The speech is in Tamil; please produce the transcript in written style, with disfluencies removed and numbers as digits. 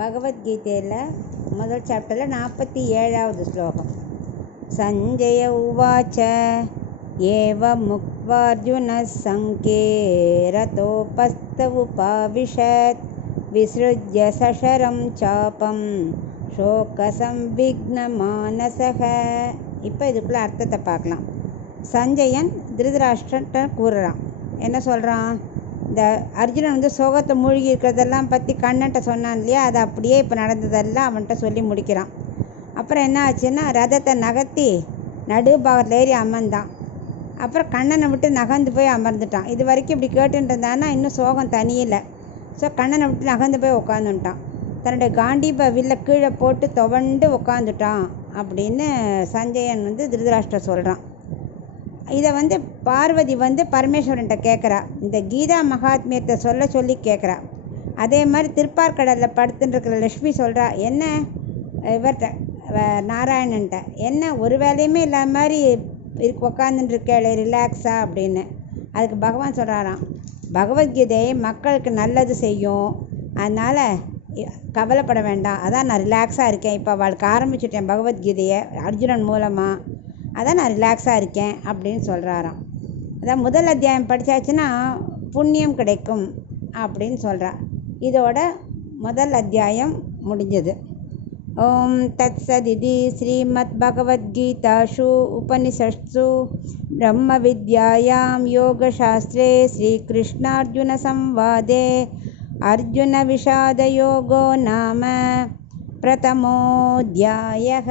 பகவத்கீதையில் முதல் சாப்டரில் 47வது ஸ்லோகம். சஞ்சய உவாச்ச ஏவம் முக்த்வார்ஜுனः சங்கே ரதோபஸ்த உபாவிஷத் விஸ்ருஜ்ய சஷரம் சாபம் சோகசம்விக்னமானசக. இப்போ இதுக்குள்ளே அர்த்தத்தை பார்க்கலாம். சஞ்சயன் திருதராஷ்டிரன்ட்ட கூறுறான். என்ன சொல்கிறான்? இந்த அர்ஜுனன் சோகத்தை மூழ்கி இருக்கிறதெல்லாம் பற்றி கண்ணன்ட்ட சொன்னான் இல்லையா, அது அப்படியே இப்போ நடந்ததெல்லாம் அவன்கிட்ட சொல்லி முடிக்கிறான். அப்புறம் என்ன ஆச்சுன்னா, ரதத்தை நகர்த்தி நடுபாகத்தில் ஏறி அமர்ந்தான். அப்புறம் கண்ணனை விட்டு நகர்ந்து போய் அமர்ந்துட்டான். இது வரைக்கும் இப்படி கேட்டுட்டு இருந்தான்னா இன்னும் சோகம் தனியில்லை. ஸோ கண்ணனை விட்டு நகர்ந்து போய் உட்காந்துட்டான். தன்னுடைய காண்டீப வில்ல கீழே போட்டு துவண்டு உட்காந்துட்டான் அப்படின்னு சஞ்சயன் திருதராஷ்டிரர் சொல்கிறான். இதை பார்வதி பரமேஸ்வரன்ட்ட கேட்குறா. இந்த கீதா மகாத்மியத்தை சொல்லி கேட்குறா. அதே மாதிரி திருப்பார்கடலில் படுத்துன்னு இருக்கிற லக்ஷ்மி சொல்கிறா, என்ன இவர்கிட்ட நாராயணன்ட்ட, என்ன ஒரு வேலையுமே இல்லாத மாதிரி உட்காந்துட்டு இருக்கே ரிலாக்ஸா அப்படின்னு. அதுக்கு பகவான் சொல்கிறாராம், பகவத்கீதை மக்களுக்கு நல்லது செய்யும், அதனால் கவலைப்பட வேண்டாம், அதான் நான் ரிலாக்ஸாக இருக்கேன். இப்போ அவளுக்கு ஆரம்பிச்சுட்டேன் பகவத்கீதையை அர்ஜுனன் மூலமாக, அதான் நான் ரிலாக்ஸாக இருக்கேன் அப்படின்னு சொல்கிறாராம். அதான் முதல் அத்தியாயம் படித்தாச்சுன்னா புண்ணியம் கிடைக்கும் அப்படின்னு சொல்கிறா. இதோட முதல் அத்தியாயம் முடிஞ்சது. ஓம் தத் சதிதி ஸ்ரீமத் பகவத்கீதாசு உபனிஷத்சு பிரம்ம வித்யாயாம் யோகசாஸ்திரே ஸ்ரீகிருஷ்ணார்ஜுன சம்வாதே அர்ஜுன விஷாத யோகோ நாம பிரதமோऽध्यायः.